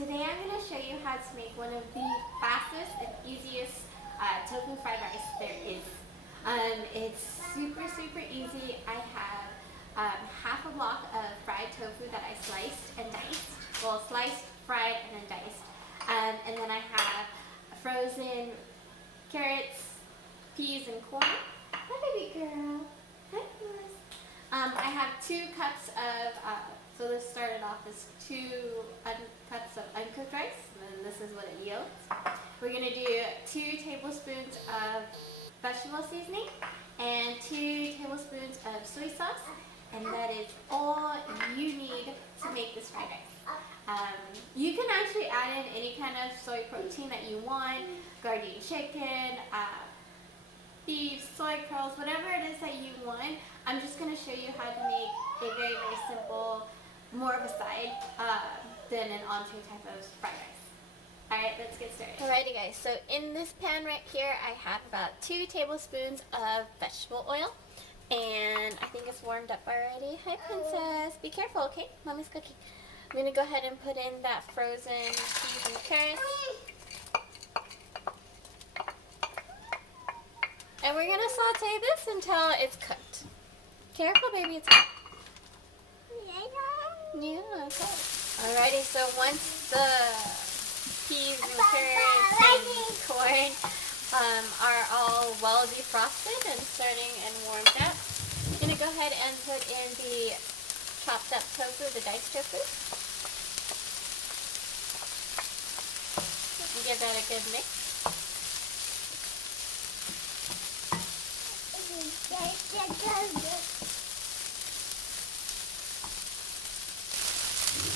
Today I'm going to show you how to make one of the fastest and easiest tofu fried rice there is. It's super easy. I have half a block of fried tofu that I sliced and diced. Well, sliced, fried, and then diced. And then I have frozen carrots, peas, and corn. Hi, baby girl. Hi, Miss. I have 2 cups of, so this started off as 2 cups of uncooked rice, and then this is what it yields. We're going to do 2 tablespoons of vegetable seasoning and 2 tablespoons of soy sauce, and that is all you need to make this fried rice. You can actually add in any kind of soy protein that you want, garden chicken, beef, soy curls, whatever it is that you want. I'm just going to show you how to make a very simple, more of a side than an entree type of fried rice. Alright, let's get started. Alrighty guys, so in this pan right here I have about 2 tablespoons of vegetable oil. And I think it's warmed up already. Hi princess, be careful, okay? Mommy's cooking. I'm going to go ahead and put in that frozen peas and carrots. And we're going to saute this until it's cooked. Careful baby, it's hot. Yeah, okay. Alrighty, so once the peas and carrots and corn are all well defrosted and starting and warmed up, I'm going to go ahead and put in the chopped up tofu, the diced tofu. And give that a good mix.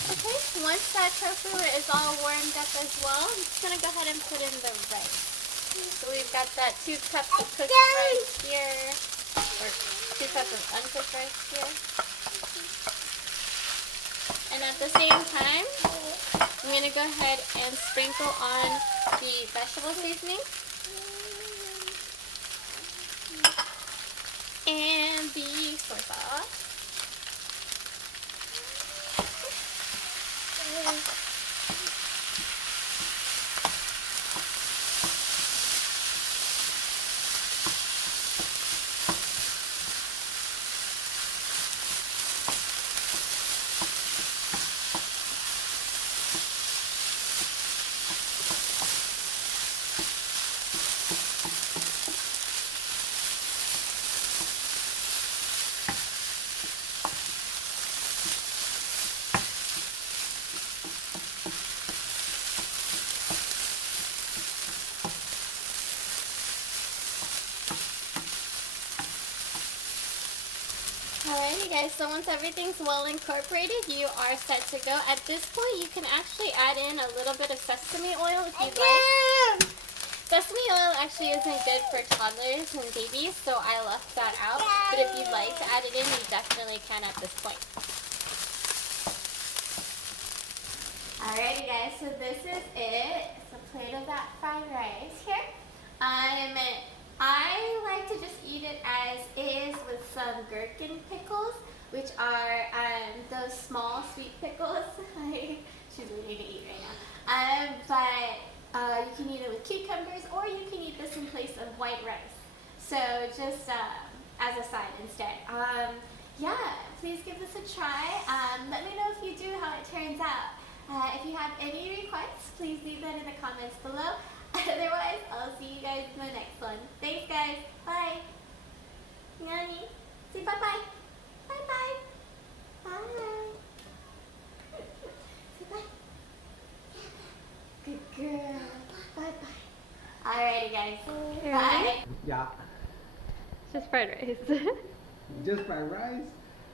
Okay, once that tofu is all warmed up as well, I'm just going to go ahead and put in the rice. So we've got that 2 cups of cooked rice here, or 2 cups of uncooked rice here. And at the same time, I'm going to go ahead and sprinkle on the vegetable seasoning and the soy sauce. Alrighty guys, so once everything's well incorporated, you are set to go. At this point, you can actually add in a little bit of sesame oil if you'd like. Sesame oil actually isn't good for toddlers and babies, so I left that out. But if you'd like to add it in, you definitely can at this point. Alrighty guys, so this is it. It's a plate of that fried rice here. I like to just eat it as is with some gherkin pickles, which are those small sweet pickles. She's waiting to eat right now. But you can eat it with cucumbers, or you can eat this in place of white rice. So just as a side instead. Yeah, please give this a try. Let me know if you do how it turns out. If you have any requests, please leave that in the comments below. Otherwise, I'll see you guys in the next one. Thanks, guys. Bye. Nani. Say bye-bye. Bye-bye. Bye. Say bye. Good girl. Bye-bye. Alrighty, guys. Bye. Yeah. Just fried rice. Just fried rice?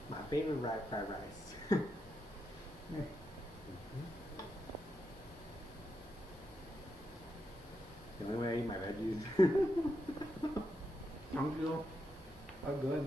My favorite fried rice. The only way I eat my veggies. Thank you. Oh, good.